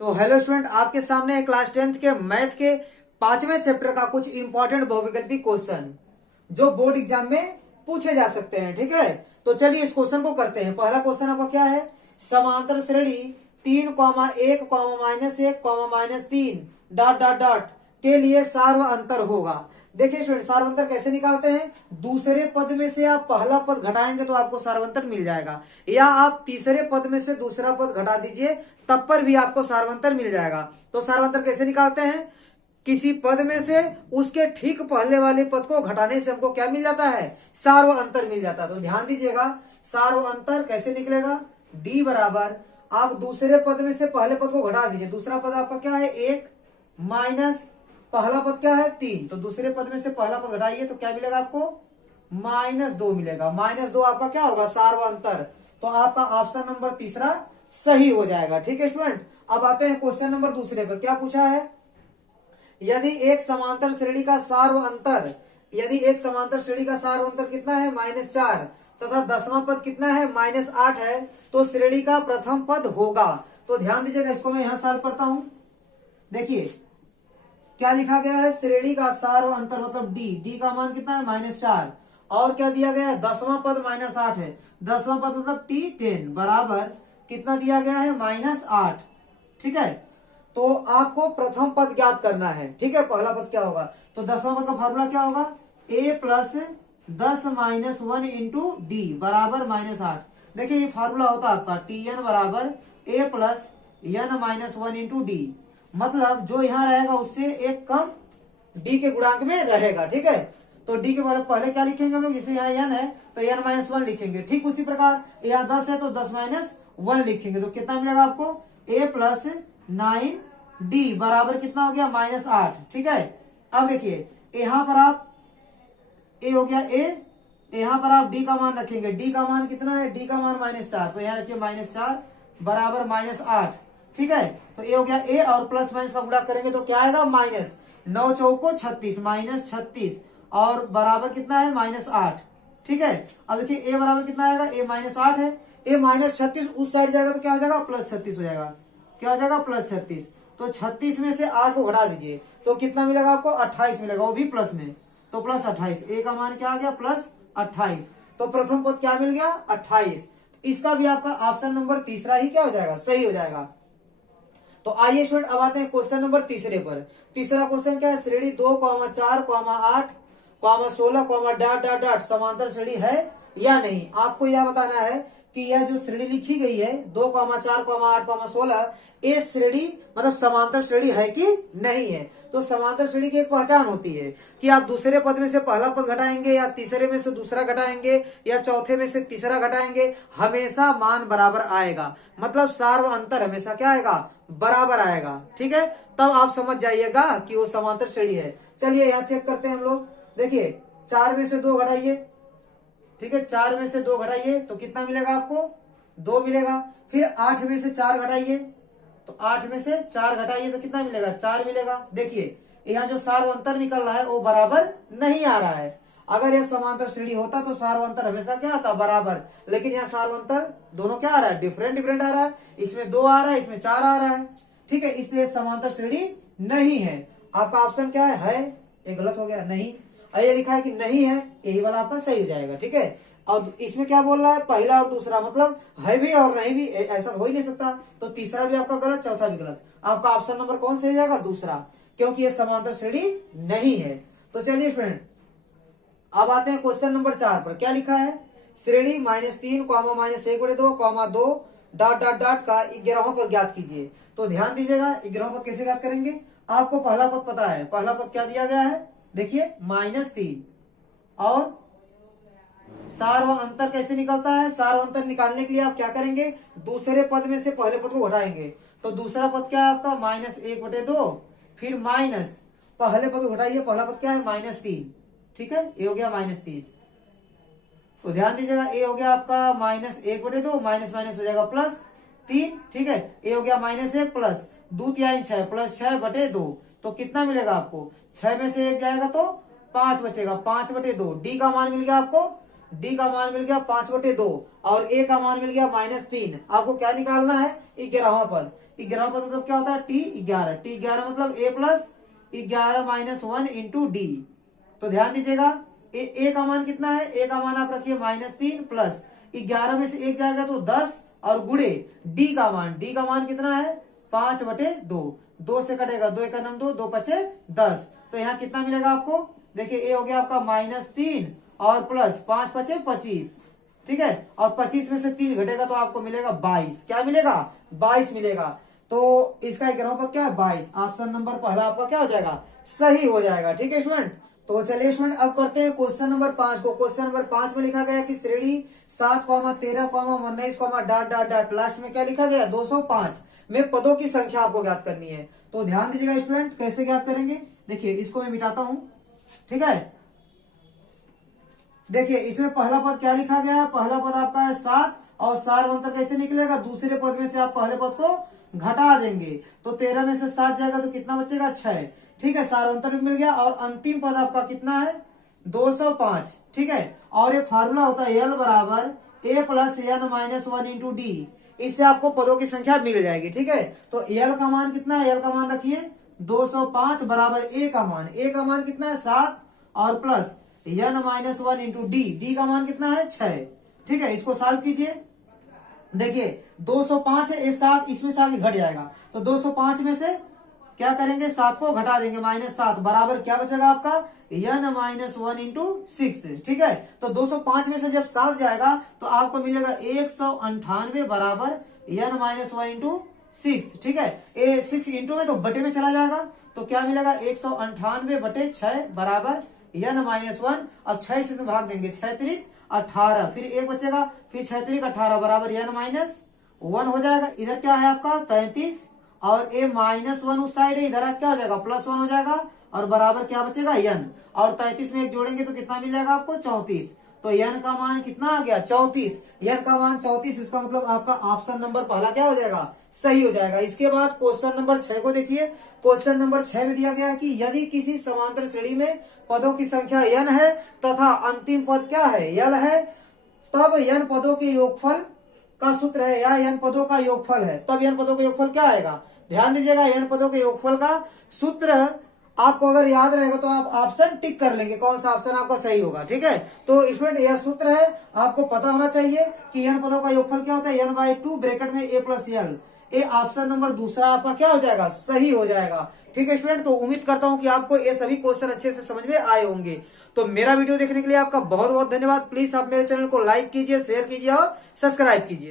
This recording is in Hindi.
तो हेलो स्टूडेंट, आपके सामने क्लास 10th के मैथ के 5वें चैप्टर का कुछ इंपॉर्टेंट बहुविकल्पी क्वेश्चन जो बोर्ड एग्जाम में पूछे जा सकते हैं। ठीक है, तो चलिए इस क्वेश्चन को करते हैं। पहला क्वेश्चन आपका क्या है? समांतर श्रेणी 3,1,-1,-3 डॉट डॉट डॉट के लिए सार्व अंतर होगा। देखिए स्टूडेंट, सार्वंतर कैसे निकालते हैं? दूसरे पद में से आप पहला पद घटाएंगे तो आपको सार्वंतर मिल जाएगा, या आप तीसरे पद में से दूसरा पद घटा दीजिए तब पर भी आपको सार्वंतर मिल जाएगा। तो सार्वंतर कैसे निकालते हैं? किसी पद में से उसके ठीक पहले वाले पद को घटाने से हमको क्या मिल जाता है? सार्व अंतर मिल जाता है। तो ध्यान दीजिएगा, सार्व अंतर कैसे निकलेगा? डी बराबर, आप दूसरे पद में से पहले पद को घटा दीजिए। दूसरा पद आपका क्या है? 1 माइनस पहला पद क्या है? 3। तो दूसरे पद में से पहला पद घटाइए तो क्या मिलेगा आपको? -2 मिलेगा। -2 आपका क्या होगा? सार्व अंतर। तो आपका ऑप्शन नंबर तीसरा सही हो जाएगा। ठीक है स्टूडेंट, अब आते हैं क्वेश्चन नंबर दूसरे पर। क्या पूछा है? यदि एक समांतर श्रेणी का सार्व अंतर कितना है? -4 तथा 10वां पद कितना है? -8 है, तो श्रेणी का प्रथम पद होगा। तो ध्यान दीजिएगा, इसको मैं यहां सॉल्व करता हूं। देखिए क्या लिखा गया है? श्रेणी का सार्व अंतर मतलब डी का मान कितना है? -4, और क्या दिया गया है? 10वां पद -8 है। 10वां पद मतलब T10 बराबर कितना दिया गया है? -8। ठीक है, तो आपको प्रथम पद ज्ञात करना है। ठीक है, पहला पद क्या होगा? तो 10वां पद का फॉर्मूला क्या होगा? a प्लस 10 - 1 इंटू डी बराबर -8। देखिए ये फॉर्मूला होता है आपका Tn बराबर a plus n-1 into D, मतलब जो यहां रहेगा उससे एक कम डी के गुणांक में रहेगा। ठीक है, तो डी के पहले क्या लिखेंगे हम लोग? जैसे यहाँ n है तो n-1 लिखेंगे। ठीक उसी प्रकार यहाँ 10 है तो 10-1 लिखेंगे। तो कितना मिलेगा आपको? a प्लस 9d बराबर कितना हो गया? -8। ठीक है, अब देखिए यहाँ पर आप a हो गया a, यहाँ पर आप d का मान रखेंगे। d का मान कितना है? d का मान -4, तो यहाँ रखिए -4 बराबर -8। ठीक है, तो ये हो गया a, और प्लस माइनस का गुणा करेंगे तो क्या आएगा? -9 चौको 36 -36 और बराबर कितना है? -8। ठीक है, अब देखिए a बराबर कितना आएगा? a -8 है, a -36 उस साइड जाएगा तो क्या हो जाएगा? +36 हो जाएगा। क्या हो जाएगा? +36। तो 36 में से 8 को घटा दीजिए तो कितना मिलेगा आपको? 28 मिलेगा, वो भी प्लस में, तो +28। a का मान क्या आ गया? +28। तो प्रथम पद क्या मिल गया? 28। इसका भी आपका ऑप्शन नंबर तीसरा ही क्या हो जाएगा? सही हो जाएगा। तो आइए स्टूडेंट, अब आते हैं क्वेश्चन नंबर तीसरे पर। तीसरा क्वेश्चन क्या है? श्रेणी 2, 4, 8, 16, डॉट डॉट डॉट समांतर श्रेणी है या नहीं। आपको यह बताना है कि यह जो श्रेणी लिखी गई है 2, 4, 8, 16, ये श्रेणी मतलब समांतर श्रेणी है कि नहीं है। तो समांतर श्रेणी की एक पहचान होती है कि आप दूसरे पद में से पहला पद घटाएंगे, या तीसरे में से दूसरा घटाएंगे, या चौथे में से तीसरा घटाएंगे, हमेशा मान बराबर आएगा। मतलब सार्व अंतर हमेशा क्या आएगा? बराबर आएगा। ठीक है, तब आप समझ जाइएगा कि वो समांतर श्रेणी है। चलिए यहाँ चेक करते हैं हम लोग। देखिए 4 में से 2 घटाइए। ठीक है, 4 में से 2 घटाइए तो कितना मिलेगा आपको? 2 मिलेगा। फिर 8 में से 4 घटाइए तो 8 में से 4 घटाइए तो कितना मिलेगा? 4 मिलेगा। देखिए यहाँ जो सार्व अंतर निकल रहा है वो बराबर नहीं आ रहा है। अगर यह समांतर श्रेणी होता तो सार्व अंतर हमेशा क्या आता? बराबर। लेकिन यहाँ सार्व अंतर दोनों क्या आ रहा है? डिफरेंट आ रहा है। इसमें 2 आ रहा है, इसमें 4 आ रहा है। ठीक है, इसलिए समांतर श्रेणी नहीं है। आपका ऑप्शन क्या है? ये गलत हो गया, नहीं। ये लिखा है कि नहीं है, यही वाला आपका सही हो जाएगा। ठीक है, अब इसमें क्या बोल रहा है? पहला और दूसरा, मतलब है भी और नहीं भी, ऐसा हो ही नहीं सकता। तो तीसरा भी आपका गलत, चौथा भी गलत। आपका ऑप्शन नंबर कौन सा हो जाएगा? दूसरा, क्योंकि ये समांतर श्रेणी नहीं है। तो चलिए स्टूडेंट, अब आते हैं क्वेश्चन नंबर 4 पर। क्या लिखा है? श्रेणी -3, -1/2, 2 डॉट डॉट डॉट का 11वां पद ज्ञात कीजिए। तो ध्यान दीजिएगा, 11वां पद कैसे ज्ञात करेंगे? आपको पहला पद पता है। पहला पद क्या दिया गया है? देखिए -3, और सार्व अंतर कैसे निकलता है? सार्व अंतर निकालने के लिए आप क्या करेंगे? दूसरे पद में से पहले पद को घटाएंगे। तो दूसरा पद क्या है आपका? -1/2, फिर माइनस पहले पद को घटाइए। पहला पद क्या है? -3। ठीक है, ये हो गया -3। तो ध्यान दीजिएगा, ये हो गया आपका -1/2, माइनस माइनस हो जाएगा +3। ठीक है, ये हो गया -1 प्लस 2 3 6 +6/2। तो कितना मिलेगा आपको? 6 में से 1 जाएगा तो 5 बचेगा, 5/2। डी का मान मिल गया आपको डी का मान मिल गया 5/2 और ए का मान मिल गया -3। आपको क्या निकालना है? 11वां पद। 11वां पद मतलब क्या होता है? T11। T11 मतलब a प्लस 11 - 1 इंटू डी। तो ध्यान दीजिएगा, ए का मान कितना है? ए का मान आप रखिए -3 प्लस 11 में से 1 जाएगा तो 10 और गुड़े डी का मान कितना है? 5/2। 2 से कटेगा 2 × 2 2 × 5 10। तो यहाँ कितना मिलेगा आपको? देखिए ए हो गया आपका -3 और प्लस 5 × 5 25। ठीक है, और 25 में से 3 घटेगा तो आपको मिलेगा 22। क्या मिलेगा? 22 मिलेगा। तो इसका 11वां पद क्या है? 22। ऑप्शन नंबर पहला आपका क्या हो जाएगा? सही हो जाएगा। ठीक है स्टूडेंट, तो चलिए स्टूडेंट अब करते हैं क्वेश्चन नंबर 5 को। क्वेश्चन नंबर 5 में लिखा गया कि श्रेणी 7, 13, 19, ... लास्ट में क्या लिखा गया? 205 में पदों की संख्या आपको ज्ञात करनी है। तो ध्यान दीजिएगा स्टूडेंट, कैसे ज्ञात करेंगे? देखिए इसको मैं मिटाता हूं। ठीक है, देखिए इसमें पहला पद क्या लिखा गया है? पहला पद आपका है 7 और सार अंतर कैसे निकलेगा? दूसरे पद में से आप पहले पद को घटा देंगे तो 13 में से 7 जाएगा तो कितना बचेगा? 6। ठीक है, सार अंतर भी मिल गया और अंतिम पद आपका कितना है? 205। ठीक है, और एक फार्मूला होता है L बराबर a plus n - 1 into D. इससे आपको पदों की संख्या मिल जाएगी। ठीक है, तो L का मान कितना है? L का मान रखिए 205 बराबर a का मान कितना है? 7 और प्लस n - 1 इंटू डी का मान कितना है? 6। ठीक है, इसको सॉल्व कीजिए। देखिए 205 है, 7 इसमें से आगे घट जाएगा तो 205 में से क्या करेंगे? 7 को घटा देंगे -7 बराबर क्या बचेगा आपका? n - 1 into 6। ठीक है, तो 205 में से जब 7 जाएगा तो आपको मिलेगा 198 बराबर n - 1 इंटू 6। ठीक है, 6 इंटू में तो बटे में चला जाएगा तो क्या मिलेगा? 198/6 बराबर n - 1। अब 6 से भाग देंगे, 6 × 18, फिर 1 बचेगा, फिर 6 × 18 बराबर n - 1 हो जाएगा। इधर क्या है आपका? 33 और a -1 उस साइड है, इधर क्या हो जाएगा? +1 हो जाएगा और बराबर क्या बचेगा? n। और 33 में 1 जोड़ेंगे तो कितना मिल जाएगा आपको? 34। तो n का मान कितना आ गया? 34। n का मान 34। इसका मतलब आपका ऑप्शन नंबर पहला क्या हो जाएगा? सही हो जाएगा। इसके बाद क्वेश्चन नंबर 6 को देखिए। क्वेश्चन नंबर 6 में दिया गया है कि यदि किसी समांतर श्रेणी में पदों की संख्या n है तथा अंतिम पद क्या है? l है, तब n पदों के योगफल का सूत्र है या n पदों का योगफल है, तब n पदों का योगफल क्या आएगा? ध्यान दीजिएगा, n पदों के योगफल का सूत्र आपको अगर याद रहेगा तो आप ऑप्शन टिक कर लेंगे, कौन सा ऑप्शन आपका सही होगा। ठीक है, तो स्टूडेंट यह सूत्र है, आपको पता होना चाहिए कि n पदों का योगफल क्या होता है? n/2 ब्रैकेट में a + l। ये ऑप्शन नंबर दूसरा आपका क्या हो जाएगा? सही हो जाएगा। ठीक है स्टूडेंट, तो उम्मीद करता हूं कि आपको ये सभी क्वेश्चन अच्छे से समझ में आए होंगे। तो मेरा वीडियो देखने के लिए आपका बहुत बहुत धन्यवाद। प्लीज आप मेरे चैनल को लाइक कीजिए, शेयर कीजिए और सब्सक्राइब कीजिए।